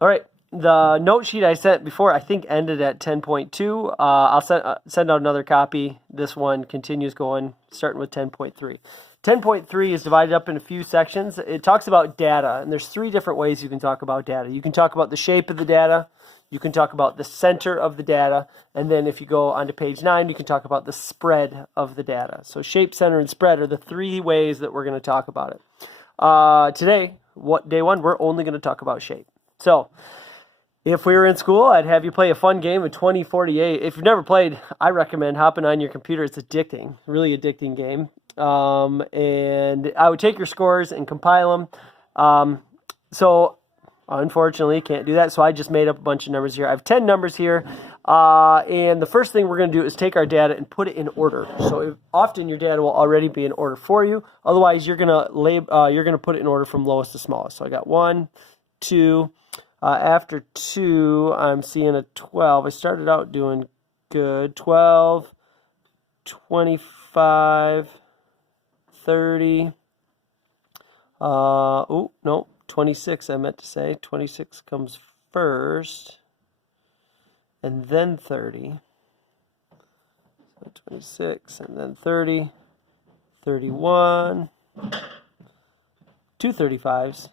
All right. The note sheet I sent before, I think, ended at 10.2. I'll send out another copy. This one continues going, starting with 10.3. 10.3 is divided up in a few sections. It talks about data, and there's three different ways you can talk about data. You can talk about the shape of the data, you can talk about the center of the data, and then if you go onto page 9, you can talk about the spread of the data. So shape, center, and spread are the three ways that we're going to talk about it. Today, day one, we're only going to talk about shape. So if we were in school, I'd have you play a fun game of 2048. If you've never played, I recommend hopping on your computer. It's addicting, really addicting game. And I would take your scores and compile them. So unfortunately, can't do that. So I just made up a bunch of numbers here. I have 10 numbers here. And the first thing we're going to do is take our data and put it in order. So often your data will already be in order for you. Otherwise, you're going to put it in order from lowest to smallest. So I got 1, 2. After 2, I'm seeing a 12. I started out doing good. 12, 25, 30. Oh, no, 26 I meant to say. 26 comes first, and then 30. So 26, and then 30, 31, 2 35s.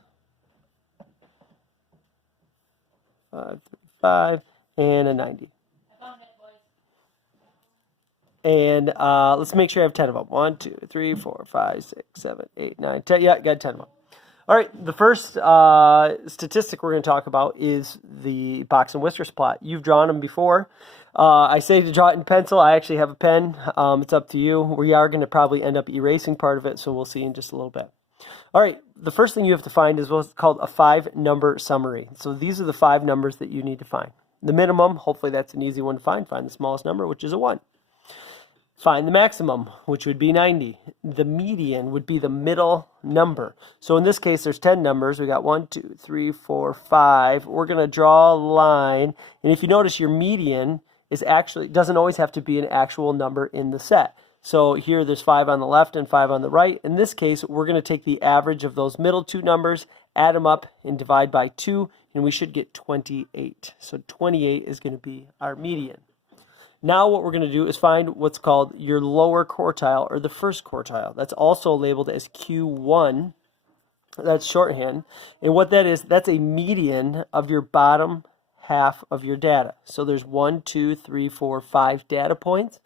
5, and a 90. And let's make sure I have 10 of them. 1, 2, 3, 4, 5, 6, 7, 8, 9, 10. Yeah, got 10 of them. All right, the first statistic we're going to talk about is the box and whiskers plot. You've drawn them before. I say to draw it in pencil. I actually have a pen. It's up to you. We are going to probably end up erasing part of it, so we'll see in just a little bit. All right, the first thing you have to find is what's called a 5-number summary. So these are the 5 numbers that you need to find. The minimum, hopefully that's an easy one to find. Find the smallest number, which is a 1. Find the maximum, which would be 90. The median would be the middle number. So in this case, there's 10 numbers. We got 1, 2, 3, 4, 5. We're going to draw a line. And if you notice, your median doesn't always have to be an actual number in the set. So here there's 5 on the left and 5 on the right. In this case, we're going to take the average of those middle 2 numbers, add them up, and divide by 2, and we should get 28. So 28 is going to be our median. Now what we're going to do is find what's called your lower quartile, or the first quartile. That's also labeled as Q1. That's shorthand. And what that is, that's a median of your bottom half of your data. So there's 1, 2, 3, 4, 5 data points.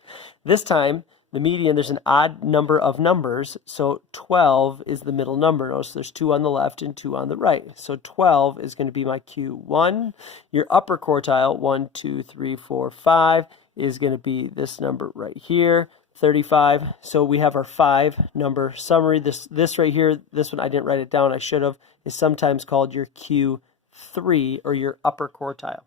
This time, the median, there's an odd number of numbers, so 12 is the middle number. Notice there's 2 on the left and 2 on the right. So 12 is going to be my Q1. Your upper quartile, 1, 2, 3, 4, 5, is going to be this number right here, 35. So we have our 5-number summary. This right here, this one I didn't write it down, I should have, is sometimes called your Q3, or your upper quartile.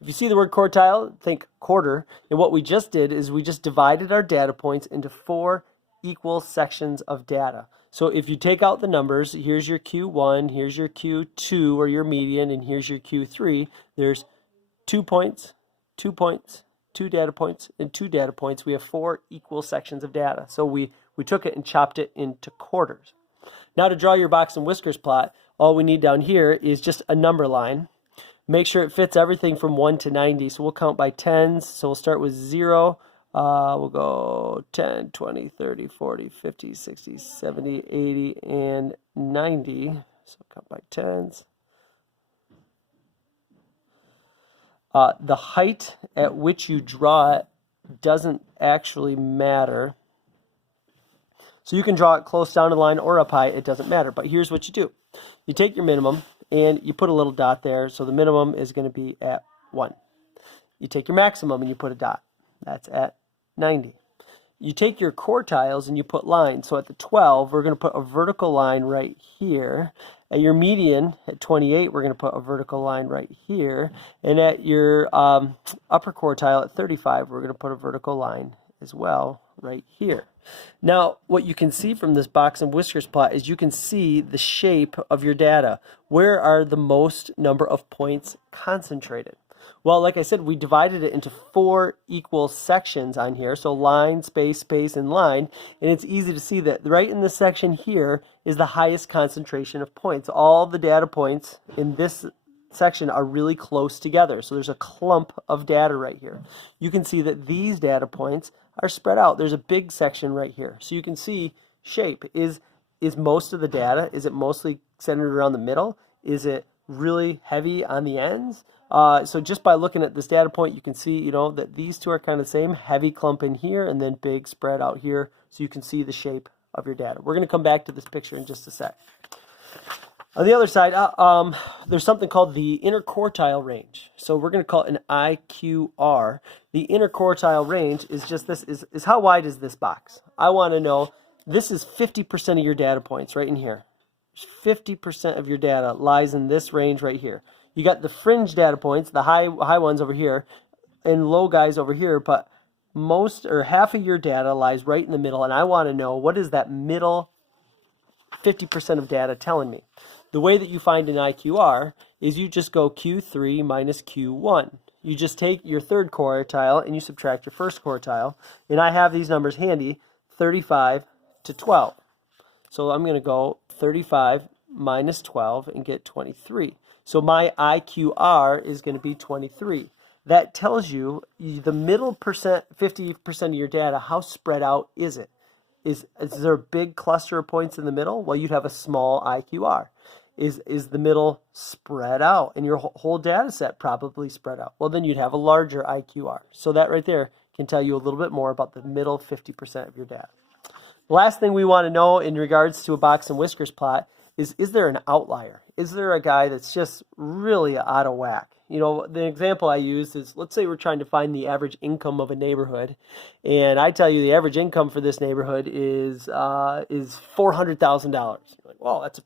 If you see the word quartile, think quarter. And what we just did is we just divided our data points into 4 equal sections of data. So if you take out the numbers, here's your Q1, here's your Q2, or your median, and here's your Q3. There's 2 points, 2 points, 2 data points, and 2 data points. We have 4 equal sections of data. So we took it and chopped it into quarters. Now to draw your box and whiskers plot, all we need down here is just a number line. Make sure it fits everything from 1 to 90. So we'll count by tens. So we'll start with 0. We'll go 10, 20, 30, 40, 50, 60, 70, 80, and 90. So count by tens. The height at which you draw it doesn't actually matter. So you can draw it close down to the line or up high. It doesn't matter. But here's what you do. You take your minimum, and you put a little dot there, so the minimum is going to be at 1. You take your maximum and you put a dot. That's at 90. You take your quartiles and you put lines. So at the 12, we're going to put a vertical line right here. At your median, at 28, we're going to put a vertical line right here. And at your upper quartile, at 35, we're going to put a vertical line as well right here. Now, what you can see from this box and whiskers plot is you can see the shape of your data. Where are the most number of points concentrated? Well, like I said, we divided it into 4 equal sections on here. So line, space, space, and line. And it's easy to see that right in this section here is the highest concentration of points. All the data points in this section are really close together. So there's a clump of data right here. You can see that these data points are spread out. There's a big section right here. So you can see shape. Is most of the data, is it mostly centered around the middle? Is it really heavy on the ends? So just by looking at this data point, you can see, you know, that these two are kind of the same. Heavy clump in here and then big spread out here. So you can see the shape of your data. We're going to come back to this picture in just a sec. On the other side, there's something called the interquartile range. So we're going to call it an IQR. The interquartile range is just this, is how wide is this box? I want to know, this is 50% of your data points right in here. 50% of your data lies in this range right here. You got the fringe data points, the high ones over here, and low guys over here, but most or half of your data lies right in the middle, and I want to know, what is that middle 50% of data telling me? The way that you find an IQR is you just go Q3 minus Q1. You just take your third quartile and you subtract your first quartile. And I have these numbers handy, 35 to 12. So I'm going to go 35 minus 12 and get 23. So my IQR is going to be 23. That tells you the middle 50% of your data, how spread out is it? Is there a big cluster of points in the middle? Well, you'd have a small IQR. Is the middle spread out and your whole data set probably spread out? Well, then you'd have a larger IQR. So that right there can tell you a little bit more about the middle 50% of your data. The last thing we want to know in regards to a box and whiskers plot is there an outlier? Is there a guy that's just really out of whack? You know, the example I used is, let's say we're trying to find the average income of a neighborhood, and I tell you the average income for this neighborhood is $400,000. Like, well, that's a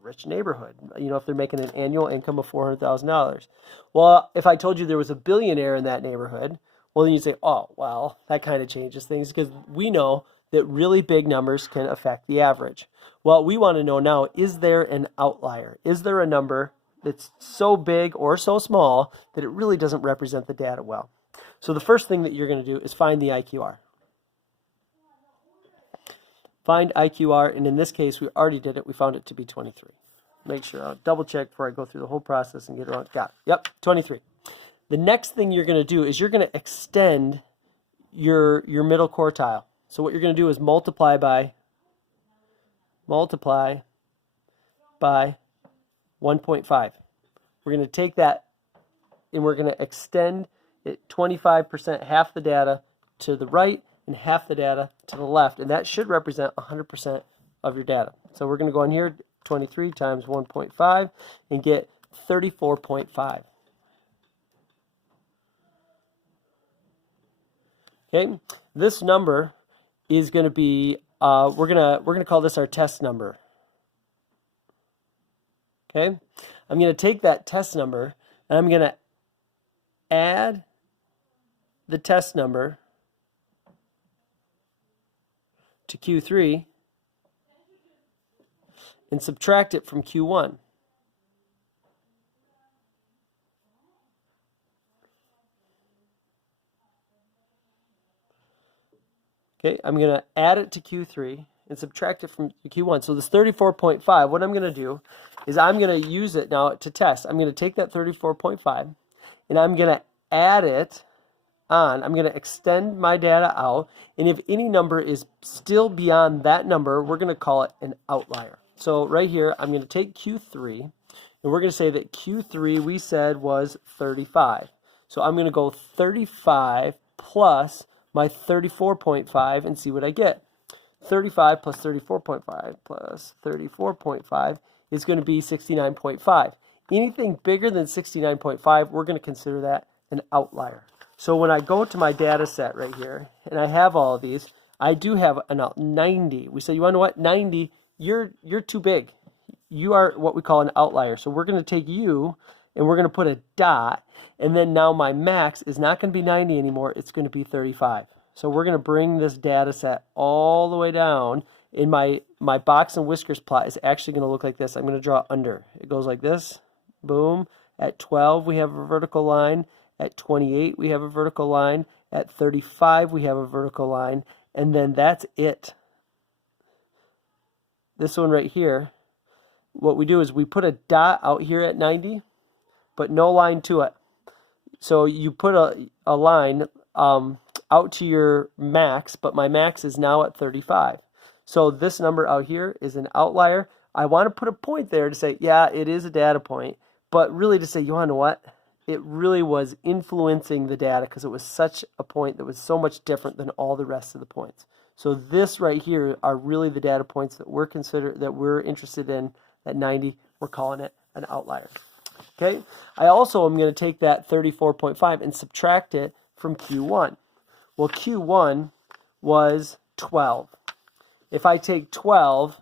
rich neighborhood. You know, if they're making an annual income of $400,000. Well, if I told you there was a billionaire in that neighborhood, well, then you say, oh, well, that kind of changes things, because we know that really big numbers can affect the average. Well, we want to know now, is there an outlier? Is there a number that's so big or so small that it really doesn't represent the data well? So the first thing that you're going to do is find the IQR. Find IQR, and in this case, we already did it. We found it to be 23. Make sure I'll double check before I go through the whole process and get it wrong. Got it. Yep, 23. The next thing you're going to do is you're going to extend your middle quartile. So what you're going to do is multiply by 1.5. We're going to take that and we're going to extend it 25%, half the data to the right and half the data to the left. And that should represent 100% of your data. So we're going to go in here, 23 times 1.5, and get 34.5. Okay, this number is going to be, we're gonna call this our test number. Okay, I'm going to take that test number and I'm going to add the test number to Q3 and subtract it from Q1. Okay, I'm going to add it to Q3 and subtract it from Q1. So this 34.5, what I'm going to do is I'm going to use it now to test. I'm going to take that 34.5 and I'm going to add it on. I'm going to extend my data out. And if any number is still beyond that number, we're going to call it an outlier. So right here, I'm going to take Q3 and we're going to say that Q3 we said was 35. So I'm going to go 35 plus my 34.5 and see what I get. 35 plus 34.5 plus 34.5 is going to be 69.5. Anything bigger than 69.5, we're going to consider that an outlier. So when I go to my data set right here, and I have all of these, I do have an 90. We say, you want to know what? 90, you're too big. You are what we call an outlier. So we're going to take you, and we're going to put a dot, and then now my max is not going to be 90 anymore. It's going to be 35. So we're going to bring this data set all the way down. In my box and whiskers plot is actually going to look like this. I'm going to draw under. It goes like this. Boom. At 12, we have a vertical line. At 28, we have a vertical line. At 35, we have a vertical line. And then that's it. This one right here, what we do is we put a dot out here at 90. but no line to it. So you put a line out to your max, but my max is now at 35. So this number out here is an outlier. I want to put a point there to say, yeah, it is a data point, but really to say, you want to know what? It really was influencing the data because it was such a point that was so much different than all the rest of the points. So this right here are really the data points that we're interested in at 90. We're calling it an outlier. Okay. I also am going to take that 34.5 and subtract it from Q1. Well, Q1 was 12. If I take 12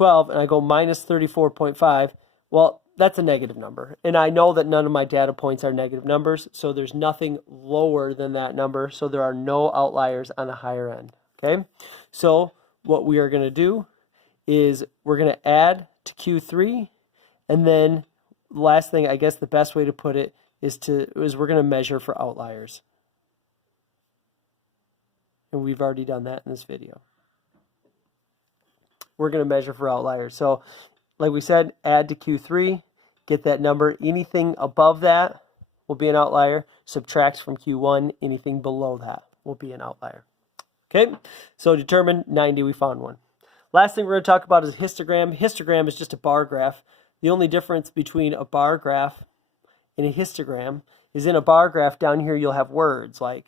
and I go minus 34.5, well, that's a negative number. And I know that none of my data points are negative numbers, so there's nothing lower than that number, so there are no outliers on the higher end. Okay, so what we are going to do is we're going to add to Q3, and then last thing, I guess the best way to put it is we're going to measure for outliers. And we've already done that in this video. We're going to measure for outliers. So like we said, add to Q3, get that number. Anything above that will be an outlier. Subtract from Q1, anything below that will be an outlier. Okay, so determine 90, we found one. Last thing we're going to talk about is histogram. Histogram is just a bar graph. The only difference between a bar graph and a histogram is in a bar graph down here you'll have words like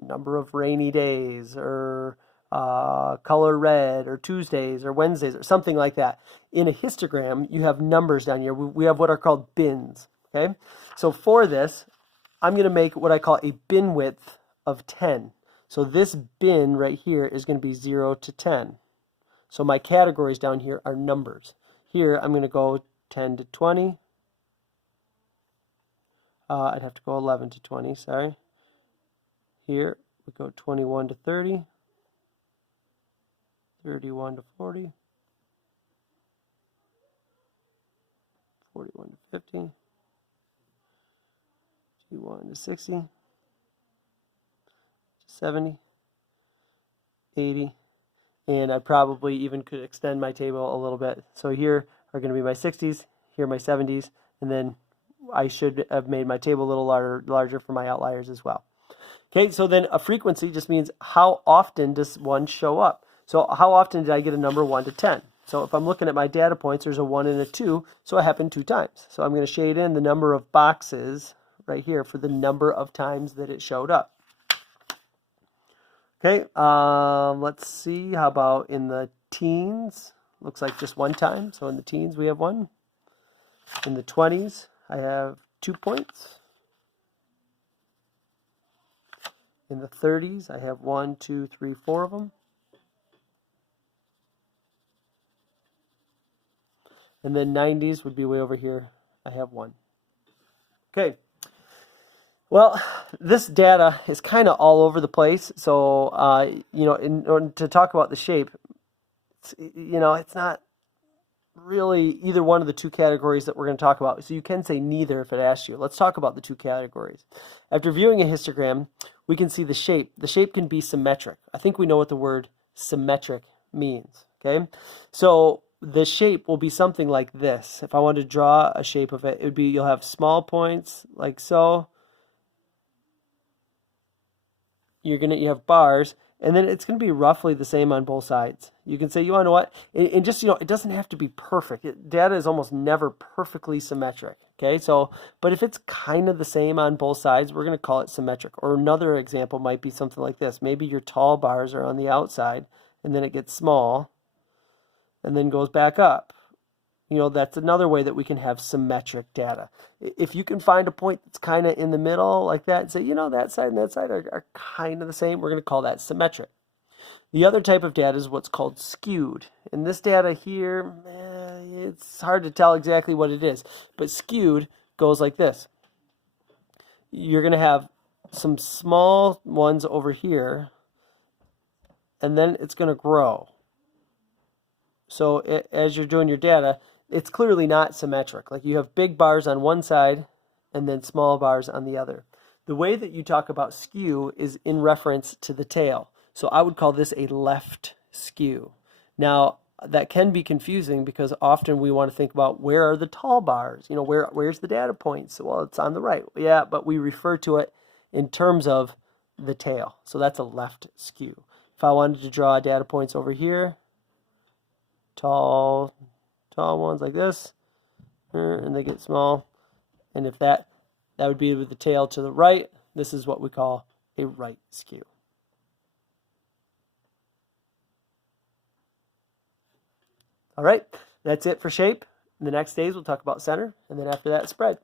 number of rainy days or color red or Tuesdays or Wednesdays or something like that. In a histogram, you have numbers down here. We have what are called bins. Okay, so for this, I'm going to make what I call a bin width of 10. So this bin right here is going to be 0 to 10. So my categories down here are numbers. Here I'm going to go 10 to 20. I'd have to go 11 to 20, sorry. Here we go 21 to 30. 31 to 40, 41 to 50, 51 to 60, 70, 80, and I probably even could extend my table a little bit. So here are going to be my 60s, here my 70s, and then I should have made my table a little larger for my outliers as well. Okay, so then a frequency just means how often does one show up. So how often did I get a number 1 to 10? So if I'm looking at my data points, there's a 1 and a 2, so it happened 2 times. So I'm going to shade in the number of boxes right here for the number of times that it showed up. Okay, let's see, how about in the teens? Looks like just 1 time, so in the teens we have 1. In the 20s, I have 2 points. In the 30s, I have 1, 2, 3, 4 of them. And then 90s would be way over here. I have 1. Okay. Well, this data is kind of all over the place. So, you know, in order to talk about the shape, it's not really either one of the 2 categories that we're going to talk about. So you can say neither if it asks you. Let's talk about the 2 categories. After viewing a histogram, we can see the shape. The shape can be symmetric. I think we know what the word symmetric means. Okay. So the shape will be something like this. If I wanted to draw a shape of it, it would be, you'll have small points like so. You have bars, and then it's going to be roughly the same on both sides. You can say, you want to know what? And just, it doesn't have to be perfect. Data is almost never perfectly symmetric. Okay, so, but if it's kind of the same on both sides, we're going to call it symmetric. Or another example might be something like this. Maybe your tall bars are on the outside, and then it gets small, and then goes back up. That's another way that we can have symmetric data. If you can find a point that's kind of in the middle like that, and say, that side and that side are kind of the same, we're going to call that symmetric. The other type of data is what's called skewed. And this data here, it's hard to tell exactly what it is, but skewed goes like this. You're going to have some small ones over here, and then it's going to grow. So as you're doing your data, it's clearly not symmetric. Like you have big bars on one side and then small bars on the other. The way that you talk about skew is in reference to the tail. So I would call this a left skew. Now, that can be confusing because often we want to think about where are the tall bars? You know, where's the data points? Well, it's on the right. Yeah, but we refer to it in terms of the tail. So that's a left skew. If I wanted to draw data points over here, tall ones like this, and they get small. And if that would be with the tail to the right, this is what we call a right skew. All right, that's it for shape. In the next days, we'll talk about center, and then after that, spread.